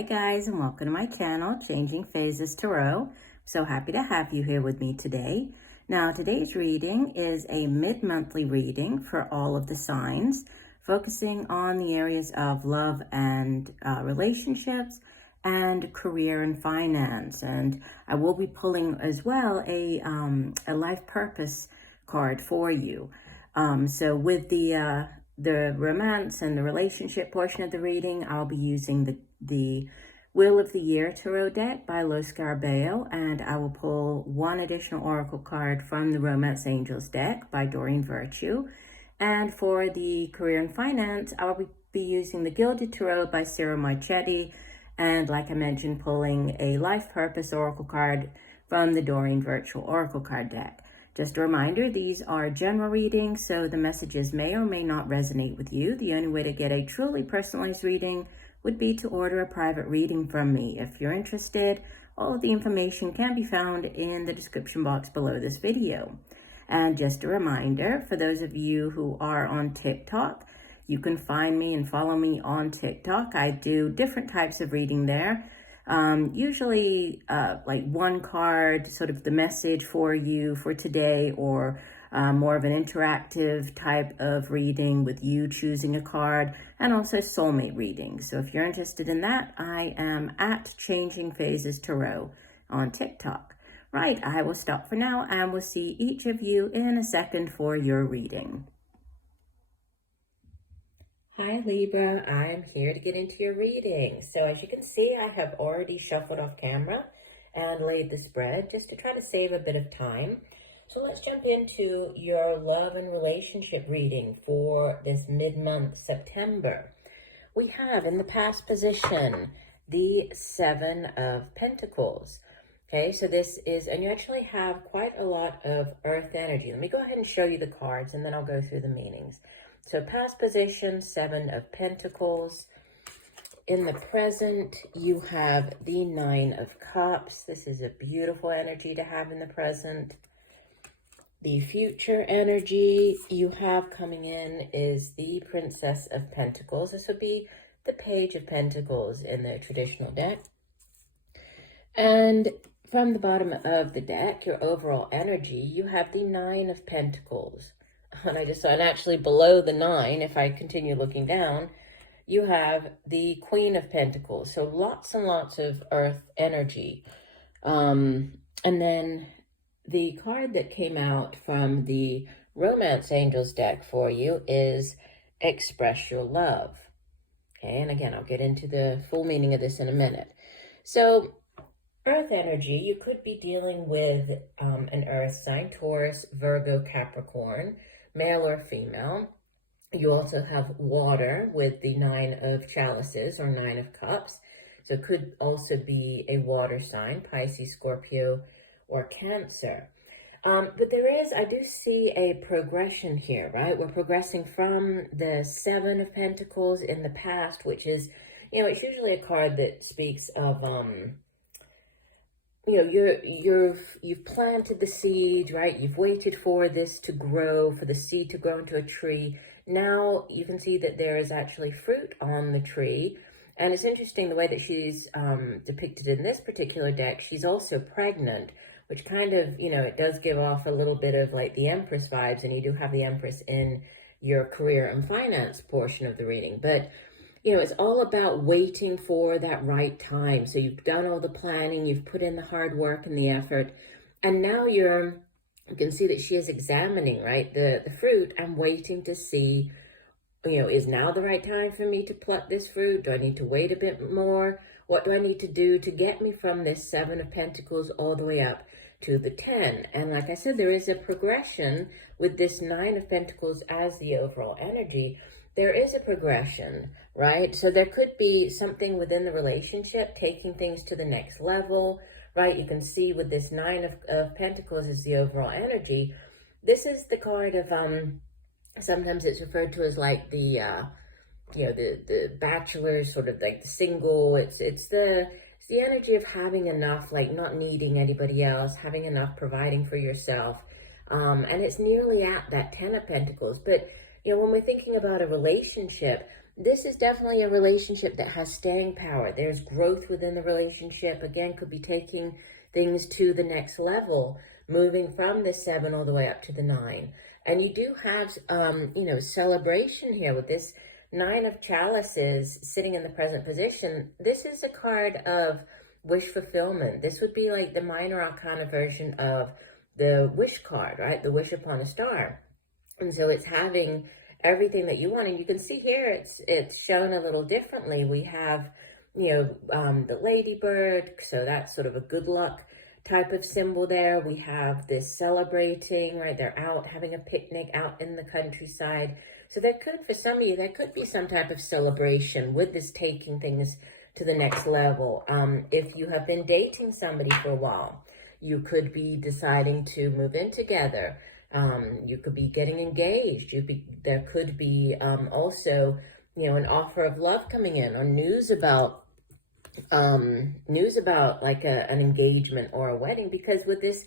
Hi guys, and welcome to my channel, Changing Phases Tarot. So happy to have you here with me today. Now, today's reading is a mid-monthly reading for all of the signs, focusing on the areas of love and relationships and career and finance. And I will be pulling as well a life purpose card for you. So with the romance and the relationship portion of the reading, I'll be using the Wheel of the Year Tarot deck by Los Garbeo, and I will pull one additional oracle card from the Romance Angels deck by Doreen Virtue. And for the career and finance, I'll be using the Gilded Tarot by Ciro Marchetti, and like I mentioned, pulling a life purpose oracle card from the Doreen Virtual Oracle card deck. Just a reminder, these are general readings, so the messages may or may not resonate with you. The only way to get a truly personalized reading would be to order a private reading from me. If you're interested, all of the information can be found in the description box below this video. And just a reminder, for those of you who are on TikTok, you can find me and follow me on TikTok. I do different types of reading there. Usually like one card, sort of the message for you for today, or more of an interactive type of reading with you choosing a card, and also soulmate readings. So if you're interested in that, I am at Changing Phases Tarot on TikTok. Right, I will stop for now and we'll see each of you in a second for your reading. Hi Libra, I'm here to get into your reading. So as you can see, I have already shuffled off camera and laid the spread just to try to save a bit of time. So let's jump into your love and relationship reading for this mid-month September. We have in the past position the Seven of Pentacles. Okay, so this is, and you actually have quite a lot of earth energy. Let me go ahead and show you the cards and then I'll go through the meanings. So past position, Seven of Pentacles. In the present, you have the Nine of Cups. This is a beautiful energy to have in the present. The future energy you have coming in is the Princess of Pentacles. This would be the Page of Pentacles in the traditional deck. And from the bottom of the deck, your overall energy, you have the Nine of Pentacles. And I just saw, and actually below the nine, if I continue looking down, you have the Queen of Pentacles. So lots and lots of earth energy. And then the card that came out from the Romance Angels deck for you is Express Your Love. Okay, and again, I'll get into the full meaning of this in a minute. So earth energy, you could be dealing with an earth sign, Taurus, Virgo, Capricorn, male or female. You also have water with the Nine of Chalices or Nine of Cups. So it could also be a water sign, Pisces, Scorpio, or Cancer. But there is, I do see a progression here, right? We're progressing from the Seven of Pentacles in the past, which is, you know, it's usually a card that speaks of, you know, you've planted the seed, right? You've waited for this to grow, for the seed to grow into a tree. Now you can see that there is actually fruit on the tree. And it's interesting the way that she's depicted in this particular deck. She's also pregnant, which kind of, you know, it does give off a little bit of like the Empress vibes. And you do have the Empress in your career and finance portion of the reading. But you know, it's all about waiting for that right time. So you've done all the planning, you've put in the hard work and the effort, and now you can see that she is examining, right, the fruit and waiting to see, you know, is now the right time for me to pluck this fruit? Do I need to wait a bit more? What do I need to do to get me from this Seven of Pentacles all the way up to the 10? And like I said, there is a progression with this Nine of Pentacles as the overall energy. There is a progression, right? So there could be something within the relationship taking things to the next level, right? You can see with this Nine of Pentacles as the overall energy. This is the card of, sometimes it's referred to as like the, you know, the bachelor, sort of like the single. It's the energy of having enough, like not needing anybody else, having enough, providing for yourself. And it's nearly at that Ten of Pentacles. But you know, when we're thinking about a relationship, this is definitely a relationship that has staying power. There's growth within the relationship. Again, could be taking things to the next level, moving from the 7 all the way up to the 9. And you do have, celebration here with this 9 of chalices sitting in the present position. This is a card of wish fulfillment. This would be like the minor arcana version of the wish card, right? The wish upon a star. And so it's having everything that you want. And you can see here, it's shown a little differently. We have, the ladybird. So that's sort of a good luck type of symbol there. We have this celebrating, right? They're out having a picnic out in the countryside. So there could, for some of you, there could be some type of celebration with this taking things to the next level. If you have been dating somebody for a while, you could be deciding to move in together. You could be getting engaged. There could be also, an offer of love coming in, or news about like an engagement or a wedding. Because with this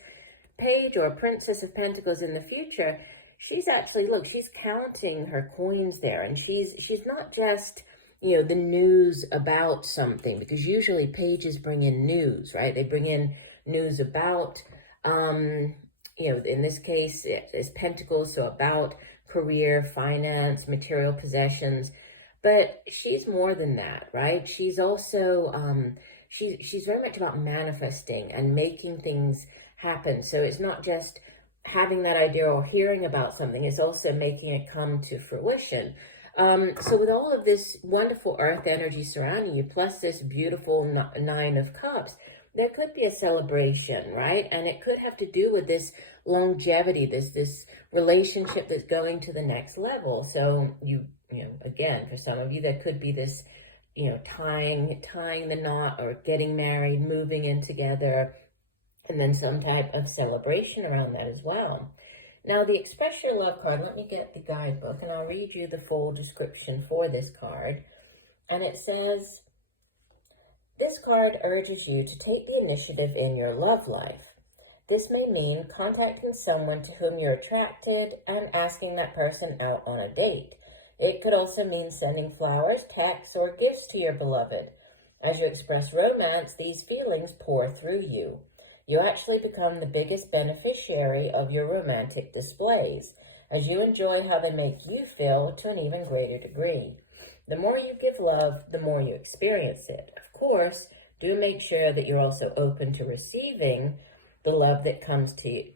page or Princess of Pentacles in the future, she's actually, look, she's counting her coins there, and she's not just, the news about something, because usually pages bring in news, right? They bring in news about, in this case, it's Pentacles, so about career, finance, material possessions. But she's more than that, right? She's also, she's very much about manifesting and making things happen. So it's not just having that idea or hearing about something, it's also making it come to fruition. So with all of this wonderful earth energy surrounding you, plus this beautiful 9 of Cups, there could be a celebration, right? And it could have to do with this longevity, this relationship that's going to the next level. So again, for some of you, there could be this, tying the knot, or getting married, moving in together, and then some type of celebration around that as well. Now, the Express Your Love card, let me get the guidebook, and I'll read you the full description for this card. And it says, this card urges you to take the initiative in your love life. This may mean contacting someone to whom you're attracted and asking that person out on a date. It could also mean sending flowers, texts, or gifts to your beloved. As you express romance, these feelings pour through you. You actually become the biggest beneficiary of your romantic displays, as you enjoy how they make you feel to an even greater degree. The more you give love, the more you experience it. Of course, do make sure that you're also open to receiving the love that comes to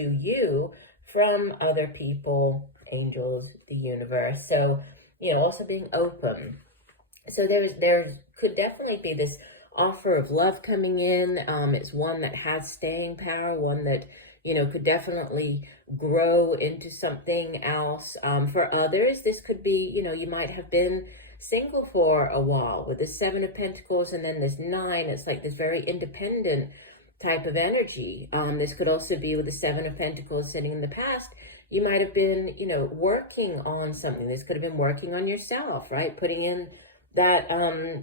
you from other people, angels, the universe. So, also being open. So there could definitely be this offer of love coming in. It's one that has staying power, one that, could definitely grow into something else. For others, this could be, you might have been single for a while with the 7 of Pentacles and then this 9. It's like this very independent type of energy. This could also be with the 7 of Pentacles sitting in the past. You might have been, working on something. This could have been working on yourself, right? Putting in that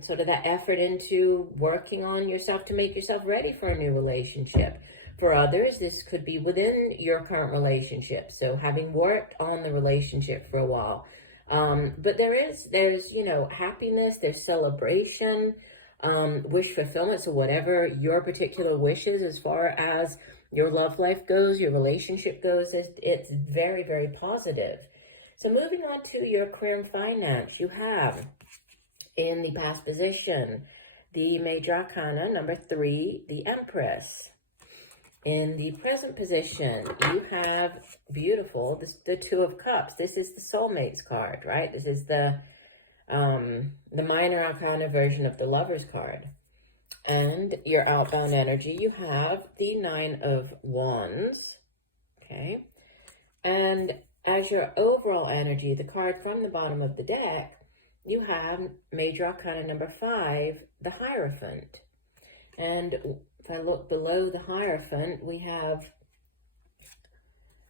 sort of that effort into working on yourself to make yourself ready for a new relationship. For others, this could be within your current relationship. So having worked on the relationship for a while. But there's, happiness, there's celebration, wish fulfillment. So whatever your particular wishes as far as your love life goes, your relationship goes, it's very, very positive. So moving on to your career and finance, you have in the past position, the Major Arcana, number 3, the Empress. In the present position, you have beautiful, the 2 of Cups. This is the Soulmates card, right? This is the Minor Arcana version of the Lovers card. And your outbound energy, you have the 9 of Wands, okay? And as your overall energy, the card from the bottom of the deck, you have Major Arcana number 5, the Hierophant. And if I look below the Hierophant, we have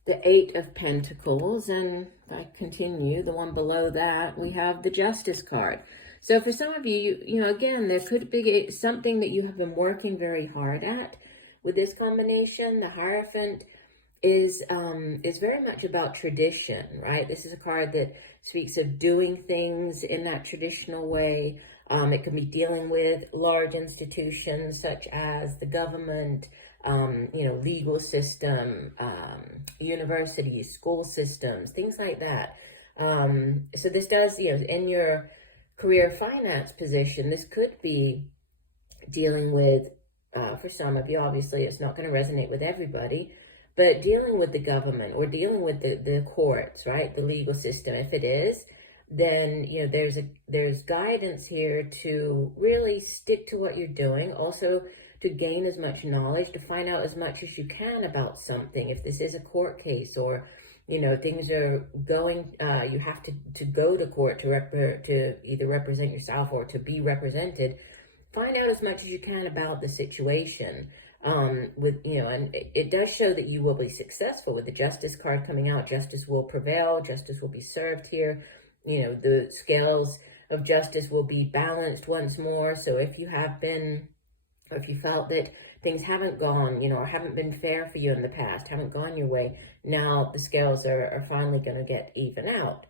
the 8 of Pentacles. And if I continue, the one below that, we have the Justice card. So for some of you, again, there could be something that you have been working very hard at with this combination. The Hierophant is very much about tradition, right? This is a card that speaks of doing things in that traditional way. It can be dealing with large institutions such as the government, legal system, universities, school systems, things like that. So this does, in your career finance position, this could be dealing with, for some of you, obviously it's not going to resonate with everybody, but dealing with the government or dealing with the courts, right? The legal system. If it is, then, there's guidance here to really stick to what you're doing. Also, to gain as much knowledge, to find out as much as you can about something. If this is a court case, or things are going, you have to go to court to either represent yourself or to be represented. Find out as much as you can about the situation. And it does show that you will be successful with the Justice card coming out. Justice will prevail. Justice will be served here. The scales of justice will be balanced once more. So if you felt that things haven't gone, or haven't been fair for you in the past, haven't gone your way, now the scales are finally going to get even out.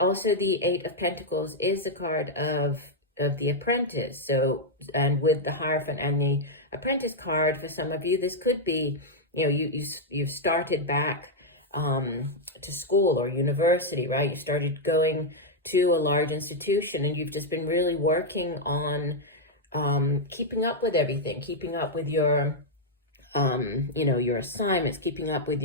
Also, the Eight of Pentacles is the card of the Apprentice. So, and with the Hierophant and the Apprentice card, for some of you, this could be, you've started back to school or university, right? You started going to a large institution, and you've just been really working on keeping up with everything, keeping up with your, your assignments, keeping up with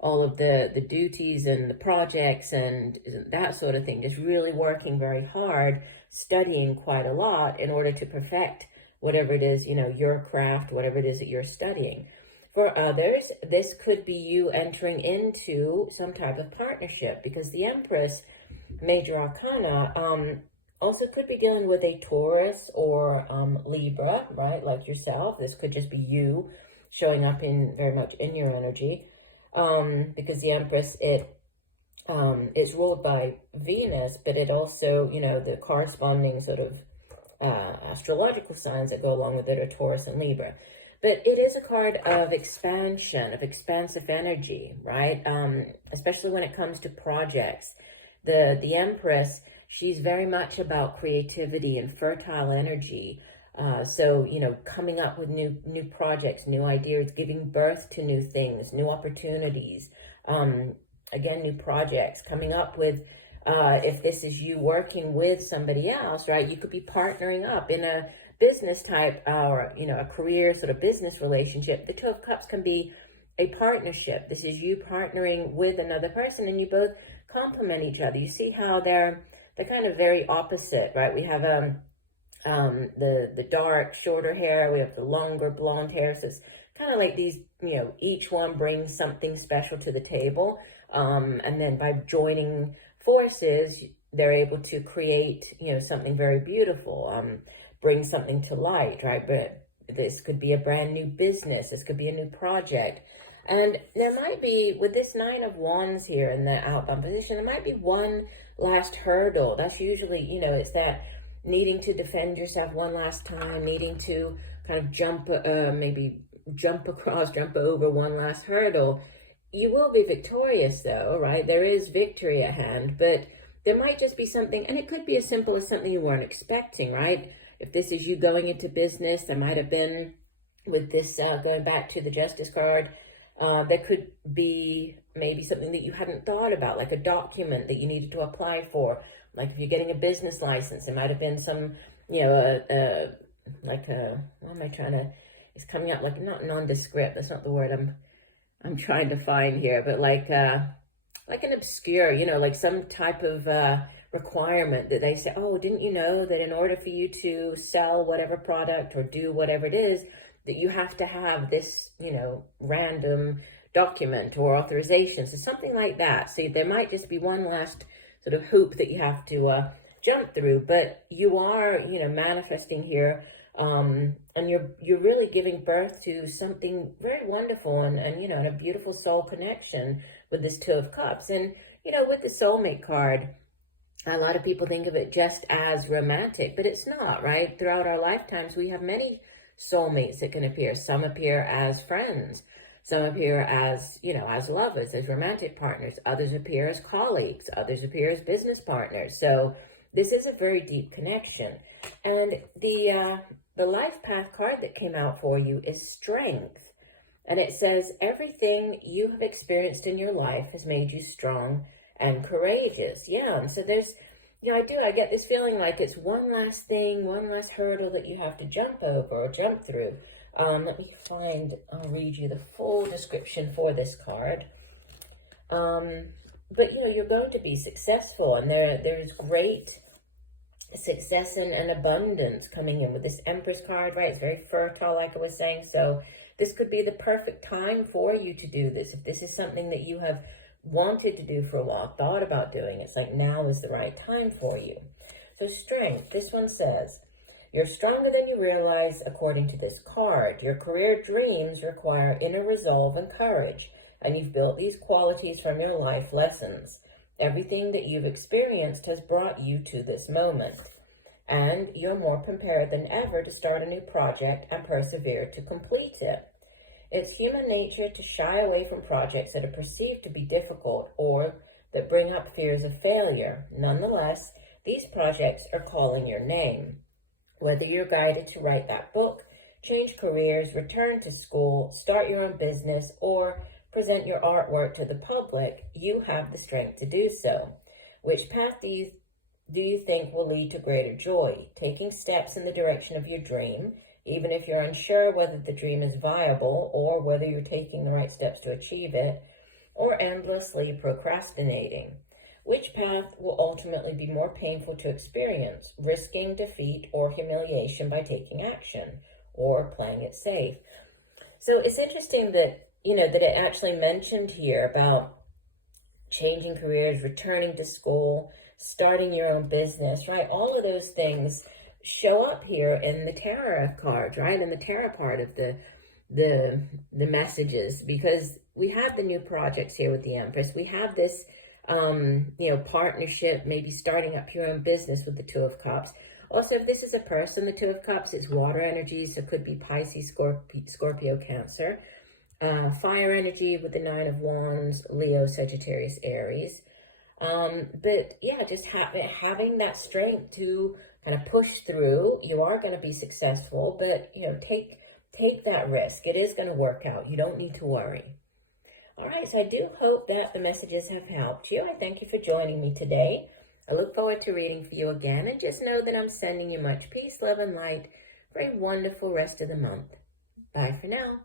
all of the duties and the projects and that sort of thing. Just really working very hard, studying quite a lot in order to perfect whatever it is, your craft, whatever it is that you're studying. For others, this could be you entering into some type of partnership, because the Empress, Major Arcana, also could be dealing with a Taurus or Libra, right? Like yourself. This could just be you showing up very much in your energy, because the Empress, it's ruled by Venus, but it also, the corresponding sort of astrological signs that go along with it are Taurus and Libra. But it is a card of expansion, of expansive energy, right? Especially when it comes to projects. The Empress, she's very much about creativity and fertile energy. So, coming up with new projects, new ideas, giving birth to new things, new opportunities, again, new projects, coming up with, if this is you working with somebody else, right, you could be partnering up in a business type or, a career sort of business relationship. The Two of Cups can be a partnership. This is you partnering with another person, and you both complement each other. You see how they're kind of very opposite, right? We have the dark, shorter hair. We have the longer blonde hair. So it's kind of like these, each one brings something special to the table. And then by joining forces, they're able to create, something very beautiful, bring something to light, right? But this could be a brand new business. This could be a new project. And there might be, with this Nine of Wands here in the outbound position, there might be one last hurdle. That's usually, it's that needing to defend yourself one last time, needing to kind of jump over one last hurdle. You will be victorious though, right? There is victory at hand, but there might just be something, and it could be as simple as something you weren't expecting, right? If this is you going into business, there might have been, with this going back to the Justice card, there could be maybe something that you hadn't thought about, like a document that you needed to apply for. Like if you're getting a business license, it might have been some, it's coming out like, not nondescript, that's not the word I'm trying to find here, but like an obscure, like some type of requirement that they say, oh, didn't you know that in order for you to sell whatever product or do whatever it is, that you have to have this, random document or authorization. So something like that. So there might just be one last sort of hoop that you have to jump through, but you are, manifesting here, and you're really giving birth to something very wonderful and a beautiful soul connection with this Two of Cups. And, with the soulmate card, a lot of people think of it just as romantic, but it's not, right? Throughout our lifetimes, we have many soulmates that can appear. Some appear as friends. Some appear as, as lovers, as romantic partners. Others appear as colleagues. Others appear as business partners. So this is a very deep connection. And the life path card that came out for you is strength. And it says, everything you have experienced in your life has made you strong and courageous. Yeah, and so there's, I get this feeling like it's one last thing, one last hurdle that you have to jump over or jump through. Let me I'll read you the full description for this card. But, you're going to be successful, and there's great success and abundance coming in with this Empress card, right? It's very fertile, like I was saying. So this could be the perfect time for you to do this. If this is something that you have wanted to do for a while, thought about doing, it's like now is the right time for you. So strength, this one says, you're stronger than you realize according to this card. Your career dreams require inner resolve and courage, and you've built these qualities from your life lessons. Everything that you've experienced has brought you to this moment, and you're more prepared than ever to start a new project and persevere to complete it. It's human nature to shy away from projects that are perceived to be difficult or that bring up fears of failure. Nonetheless, these projects are calling your name. Whether you're guided to write that book, change careers, return to school, start your own business, or present your artwork to the public, you have the strength to do so. Which path do you think will lead to greater joy? Taking steps in the direction of your dream, even if you're unsure whether the dream is viable or whether you're taking the right steps to achieve it, or endlessly procrastinating? Which path will ultimately be more painful to experience, risking defeat or humiliation by taking action, or playing it safe? So it's interesting that, that it actually mentioned here about changing careers, returning to school, starting your own business, right? All of those things show up here in the tarot cards, right? In the tarot part of the messages, because we have the new projects here with the Empress. We have this, partnership, maybe starting up your own business with the Two of Cups. Also, if this is a person, the Two of Cups, it's water energy, so it could be Pisces, Scorpio, Cancer. Fire energy with the Nine of Wands, Leo, Sagittarius, Aries. But yeah, just having that strength to kind of push through. You are going to be successful, but take that risk. It is going to work out. You don't need to worry. All right, so I do hope that the messages have helped you. I thank you for joining me today. I look forward to reading for you again, and just know that I'm sending you much peace, love, and light for a wonderful rest of the month. Bye for now.